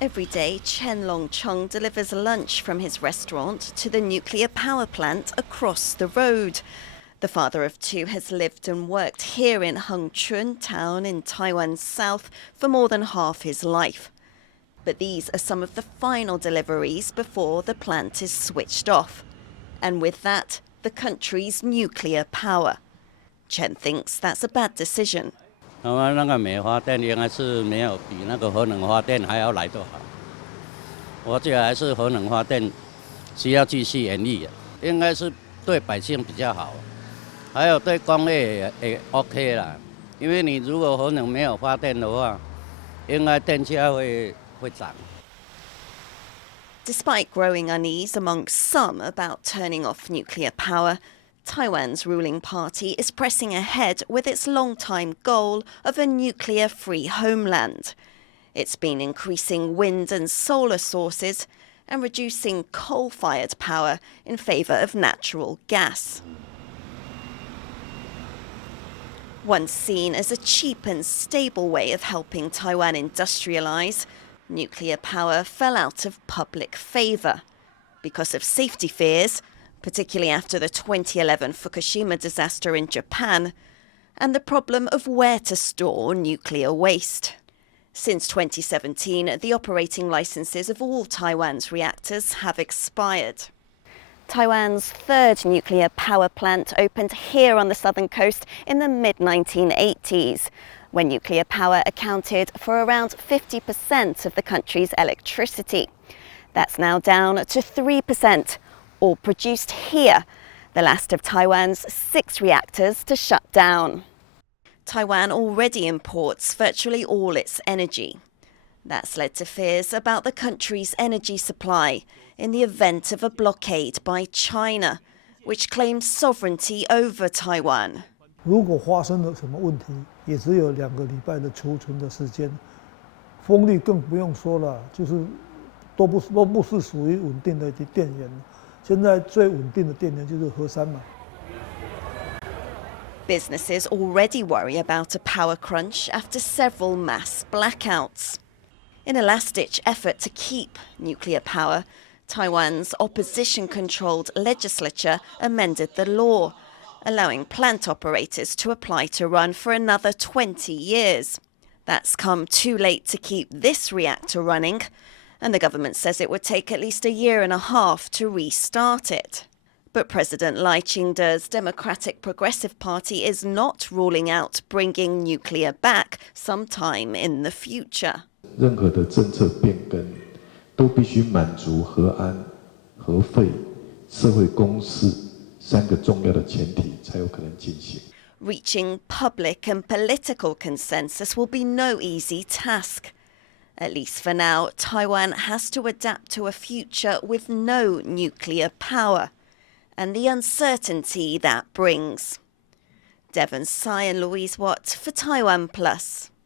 Every day, Chen Longcheng delivers lunch from his restaurant to the nuclear power plant across the road. The father of two has lived and worked here in Hengchun town in Taiwan's south for more than half his life. But these are some of the final deliveries before the plant is switched off. And with that, the country's nuclear power. Chen thinks that's a bad decision. 那个煤发电应该是没有比那个核能发电还要来得好。我觉得还是核能发电需要继续延役，应该是对百姓比较好，还有对工业也 OK 啦。因为你如果核能没有发电的话，应该电价会涨。Despite growing unease amongst some about turning off nuclear power, Taiwan's ruling party is pressing ahead with its long-time goal of a nuclear-free homeland. It's been increasing wind and solar sources and reducing coal-fired power in favour of natural gas. Once seen as a cheap and stable way of helping Taiwan industrialise, nuclear power fell out of public favour because of safety fears, particularly after the 2011 Fukushima disaster in Japan, and the problem of where to store nuclear waste. Since 2017, the operating licenses of all Taiwan's reactors have expired. Taiwan's third nuclear power plant opened here on the southern coast in the mid-1980s, when nuclear power accounted for around 50% of the country's electricity. That's now down to 3%. All produced here, the last of Taiwan's 6 reactors to shut down. Taiwan already imports virtually all its energy. That's led to fears about the country's energy supply in the event of a blockade by China, which claims sovereignty over Taiwan. 如果发生了什么问题，也只有2个礼拜的储存的时间，风力更不用说了，就是都不是属于稳定的电源。 现在最稳定的电源就是核三嘛。Businesses already worry about a power crunch after several mass blackouts. In a last-ditch effort to keep nuclear power, Taiwan's opposition-controlled legislature amended the law, allowing plant operators to apply to run for another 20 years. That's come too late to keep this reactor running, and the government says it would take at least a year and a half to restart it. But President Lai Ching-te's Democratic Progressive Party is not ruling out bringing nuclear back sometime in the future. 任何的政策变更都必须满足核安、核废、社会公识3个重要的前提，才有可能进行。 Reaching public and political consensus will be no easy task. At least for now, Taiwan has to adapt to a future with no nuclear power and the uncertainty that brings. Devin, Tsai and Louise for TaiwanPlus.